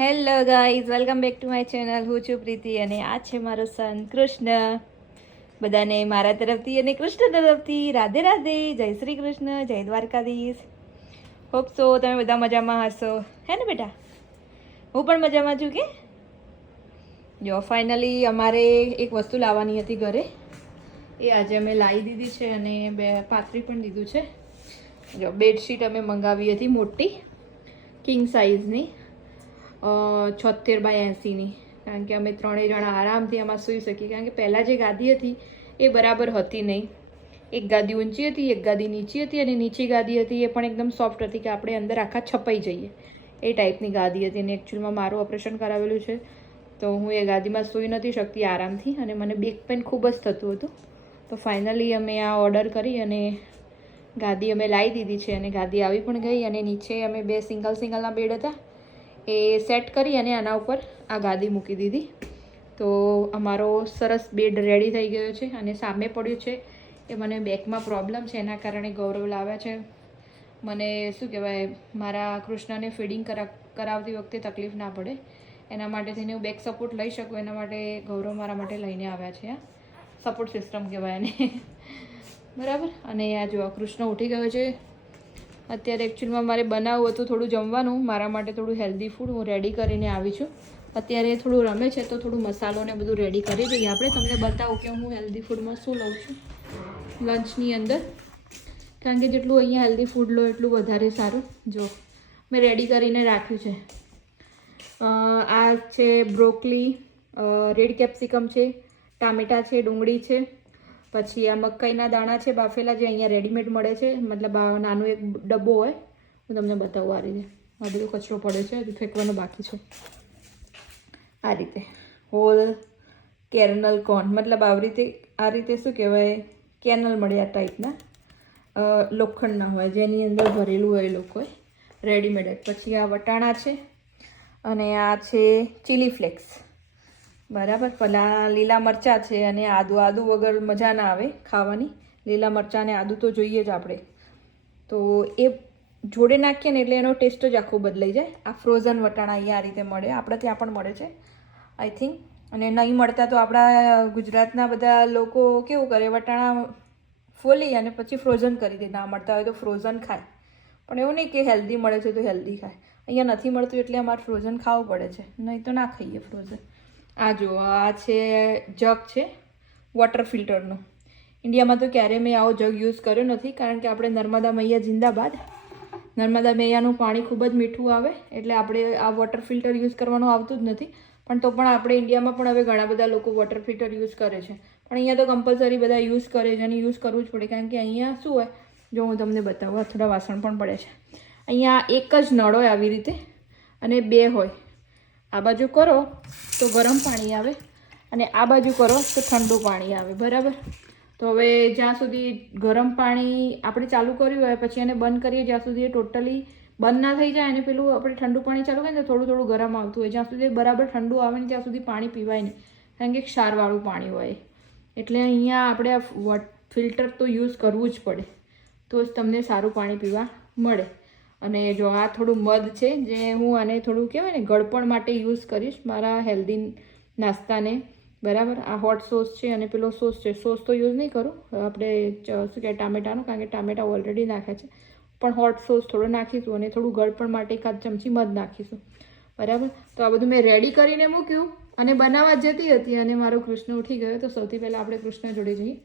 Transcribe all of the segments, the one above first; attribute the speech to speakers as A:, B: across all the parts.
A: Hello guys, welcome back to my channel. હું છું પ્રીતિ અને આ છે મારો સન કૃષ્ણ. બધાને મારા તરફથી અને કૃષ્ણ તરફથી રાધે રાધે. જય શ્રી કૃષ્ણ, જય દ્વારકાધીશ. હોપ સો તમે બધા મજામાં હશો. હે ને બેટા? હું પણ મજામાં છું કે? જો ફાઇનલી અમારે એક વસ્તુ લાવવાની હતી ઘરે. એ આજે અમે લાવી દીધી છે અને બે પાથરી પણ દીધું છે. જો બેડશીટ અમે મંગાવી હતી મોટી કિંગ સાઇઝની છોતેર બાય એંસીની. કારણ કે અમે ત્રણેય જણા આરામથી આમાં સૂઈ શકીએ. કારણ કે પહેલાં જે ગાદી હતી, એ બરાબર હતી નહીં. એક ગાદી ઊંચી હતી, એક ગાદી નીચી હતી અને નીચી ગાદી હતી એ પણ એકદમ સોફ્ટ હતી કે આપણે અંદર આખા છપાઈ જઈએ. એ ટાઈપની ગાદી હતી અને એકચ્યુઅલમાં મારું ઓપરેશન કરાવેલું છે. તો હું એ ગાદીમાં સૂઈ નથી શકતી આરામથી અને મને બેક પેન ખૂબ જ થતું હતું. તો ફાઇનલી અમે આ ઓર્ડર કરી અને ગાદી અમે લાવી દીધી છે અને ગાદી આવી પણ ગઈ અને નીચે અમે બે સિંગલ સિંગલના બેડ હતા. એ સેટ કરી અને આના ઉપર આ ગાદી મૂકી દીધી. તો અમારો સરસ બેડ રેડી થઈ ગયો છે અને સામે પડ્યું છે. એ મને બેકમાં પ્રોબ્લેમ છે, એના કારણે ગૌરવ લાવ્યા છે. મને શું કહેવાય, મારા કૃષ્ણને ફીડિંગ કરા, કરાવતી વખતે તકલીફ ના પડે. એના માટે થઈને હું બેક સપોર્ટ લઈ શકું, એના માટે ગૌરવ મારા માટે લઈને આવ્યા છે આ સપોર્ટ સિસ્ટમ કહેવાય એને. બરાબર? અને આ જો કૃષ્ણ ઉઠી ગયો છે. અત્યારે એકચ્યુઅલમાં મારે બનાવવું હતું થોડું જમવાનું, મારા માટે થોડું હેલ્ધી ફૂડ હું રેડી કરીને આવી છું. અત્યારે થોડું રમે છે તો થોડું મસાલો ને બધું રેડી કરી દઈએ. આપણે તમને બતાવું કે હું હેલ્ધી ફૂડમાં શું લઉં છું લંચની અંદર. કારણ કે જેટલું અહીંયા હેલ્ધી ફૂડ લો એટલું વધારે સારું. જો, મેં રેડી કરીને રાખ્યું છે. આ છે બ્રોકલી રેડ કેપ્સિકમ છે, ટામેટાં છે, ડુંગળી છે પછી આ મકાઈના દાણા છે, બાફેલા જે અહીંયા રેડીમેડ મળે છે, મતલબ આ નાનો એક ડબ્બો હોય, હું તમને બતાવું આ રીતે. આ બધો કચરો પડે છે, હજુ ફેંકવાનો બાકી છે. આ રીતે. હોલ કેરનલ કોર્ન મતલબ આવી રીતે, આ રીતે શું કહેવાય કેનલ મળે આ ટાઈપના લોખંડના હોય, જેની અંદર ભરેલું હોય એ લોકોએ. રેડીમેડ પછી આ વટાણા છે, અને આ છે ચીલી ફ્લેક્સ બરાબર. પેલા લીલા મરચાં છે અને આદુ આદુ વગર મજા ના આવે ખાવાની. લીલા મરચાં અને આદુ તો જોઈએ જ આપણે. તો એ જોડે નાખીએ ને એટલે એનો ટેસ્ટ જ આખો બદલાઈ જાય. આ ફ્રોઝન વટાણા અહીંયા આ રીતે મળે. આપણે ત્યાં પણ મળે છે આઈ થિંક અને નહીં મળતા તો આપણા ગુજરાતના બધા લોકો કેવું કરે, વટાણા ફોલી અને પછી ફ્રોઝન કરી દે. ના મળતા હોય તો ફ્રોઝન ખાય. પણ એવું નહીં કે હેલ્ધી મળે છે તો હેલ્ધી ખાય. અહીંયા નથી મળતું એટલે અમારે ફ્રોઝન ખાવું પડે છે. નહીં તો ના ખાઈએ ફ્રોઝન આ જુઓ આ છે જગ છે વોટર ફિલ્ટરનો ઇન્ડિયામાં તો ક્યારેય મેં આવો જગ યુઝ કર્યો નથી, કારણ કે આપણે નર્મદા મૈયા જિંદાબાદ. નર્મદા મૈયાનું પાણી ખૂબ જ મીઠું આવે, એટલે આપણે આ વોટર ફિલ્ટર યુઝ કરવાનું આવતું જ નથી. પણ તો પણ આપણે ઇન્ડિયામાં પણ હવે ઘણા બધા લોકો વોટર ફિલ્ટર યુઝ કરે છે. પણ અહીંયા તો કમ્પલસરી બધા યુઝ કરે છે અને યુઝ કરવું જ પડે, કારણ કે અહીંયા શું હોય, જો હું તમને બતાવું થોડા વાસણ પણ પડે છે. અહીંયા એક જ નળ હોય આવી રીતે, અને બે હોય. આ બાજુ કરો તો ગરમ પાણી આવે અને આ બાજુ કરો તો ઠંડુ પાણી આવે, બરાબર? તો હવે જ્યાં સુધી ગરમ પાણી આપણે ચાલુ કર્યું હોય, પછી એને બંધ કરીએ, જ્યાં સુધી એ ટોટલી બંધ ના થઈ જાય અને પેલું આપણે ઠંડુ પાણી ચાલુ કરીએ ને થોડું થોડું ગરમ આવતું હોય. જ્યાં સુધી બરાબર ઠંડુ આવે ને ત્યાં સુધી પાણી પીવાય નહીં. કારણ કે ક્ષારવાળું પાણી હોય. એટલે અહીંયા આપણે ફિલ્ટર તો યુઝ કરવું જ પડે. તો જ તમને સારું પાણી પીવા મળે. અને જો આ થોડું મધ છે, જે હું આને થોડું કહેવાય ને ગળપણ માટે યુઝ કરીશ મારા હેલ્ધી નાસ્તાને. બરાબર? આ હોટ સોસ છે અને પેલો સોસ છે. સોસ તો યુઝ નહીં કરું. આપણે શું કહેવાય, ટામેટાનો, કારણ કે ટામેટા ઓલરેડી નાખ્યા છે. પણ હોટ સોસ થોડો નાખીશું અને થોડું ગળપણ માટે એકાદ ચમચી મધ નાખીશું. બરાબર? તો આ બધું મેં રેડી કરીને મૂક્યું અને બનાવવા જતી હતી અને મારો કૃષ્ણ ઉઠી ગયો. તો સૌથી પહેલાં આપણે કૃષ્ણ જોડે જઈએ.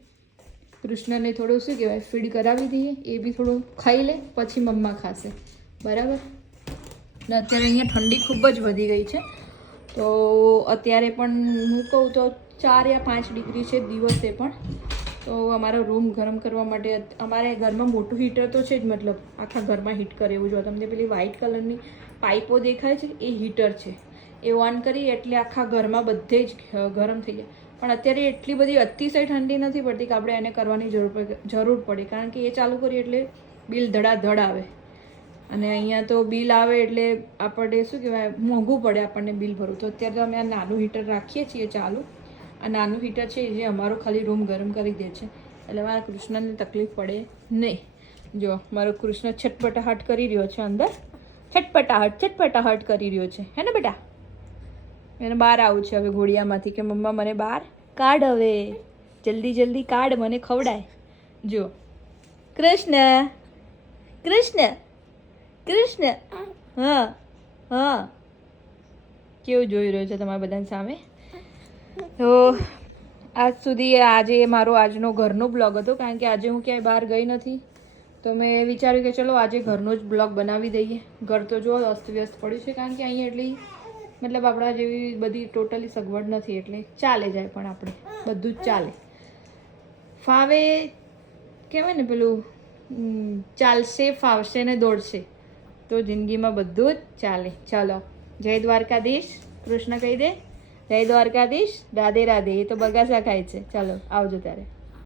A: કૃષ્ણને થોડું શું કહેવાય ફીડ કરાવી દઈએ, એ બી થોડું ખાઈ લે, પછી મમ્મા ખાશે. બરાબર? ને અત્યારે અહીંયા ઠંડી ખૂબ જ વધી ગઈ છે. તો અત્યારે પણ હું કહું તો ચાર યા પાંચ ડિગ્રી છે દિવસે પણ. તો અમારો રૂમ ગરમ કરવા માટે અમારે ઘરમાં મોટું હીટર તો છે જ મતલબ, આખા ઘરમાં હીટ કરે એવું જો. તમને પેલી વ્હાઇટ કલરની પાઇપો દેખાય છે, એ હીટર છે. એ ઓન કરી એટલે આખા ઘરમાં બધે જ ગરમ થઈ જાય. પણ અત્યારે એટલી બધી અતિશય ઠંડી નથી પડતી કે આપણે એને કરવાની જરૂર જરૂર પડે. કારણ કે એ ચાલુ કરીએ એટલે બિલ ધડાધડ આવે. અને અહીંયા તો બિલ આવે એટલે આપણે શું કહેવાય, મોંઘું પડે આપણને બિલ ભરવું. તો અત્યારે તો અમે આ નાનું હીટર રાખીએ છીએ ચાલુ. આ નાનું હીટર છે જે અમારો ખાલી રૂમ ગરમ કરી દે છે. એટલે મારા કૃષ્ણને તકલીફ પડે નહીં. જો, મારો કૃષ્ણ છટપટાહટ કરી રહ્યો છે અંદર. છટપટાહટ છટપટાહટ કરી રહ્યો છે. હે ને બેટા? એને બહાર આવું છે હવે ઘોડિયામાંથી કે મમ્મા મને બહાર કાઢ હવે. જલ્દી જલ્દી કાઢ, મને ખવડાય. જો કૃષ્ણ. કૃષ્ણ. કૃષ્ણ. હા હા. કેવું જોઈ રહ્યો છે તમારા બધાની સામે? તો આજ સુધી આજે મારો આજનો ઘરનો બ્લોગ હતો, કારણ કે આજે હું ક્યાંય બહાર ગઈ નથી. તો મેં વિચાર્યું કે ચલો આજે ઘરનો જ બ્લોગ બનાવી દઈએ. ઘર તો જો અસ્તવ્યસ્ત પડ્યું છે, કારણ કે અહીંયા એટલી મતલબ આપણા જેવી બધી ટોટલી સગવડ નથી એટલે ચાલે જાય પણ આપણે. બધું જ ચાલે. ફાવે, કહેવાય ને પેલું ચાલશે, ફાવશે ને દોડશે, તો જિંદગીમાં બધું જ ચાલે. ચાલો, જય દ્વારકાધીશ. કૃષ્ણ કહી દે. જય દ્વારકાધીશ. રાધે રાધે. એ તો બગાસા ખાય છે. ચાલો, આવજો ત્યારે.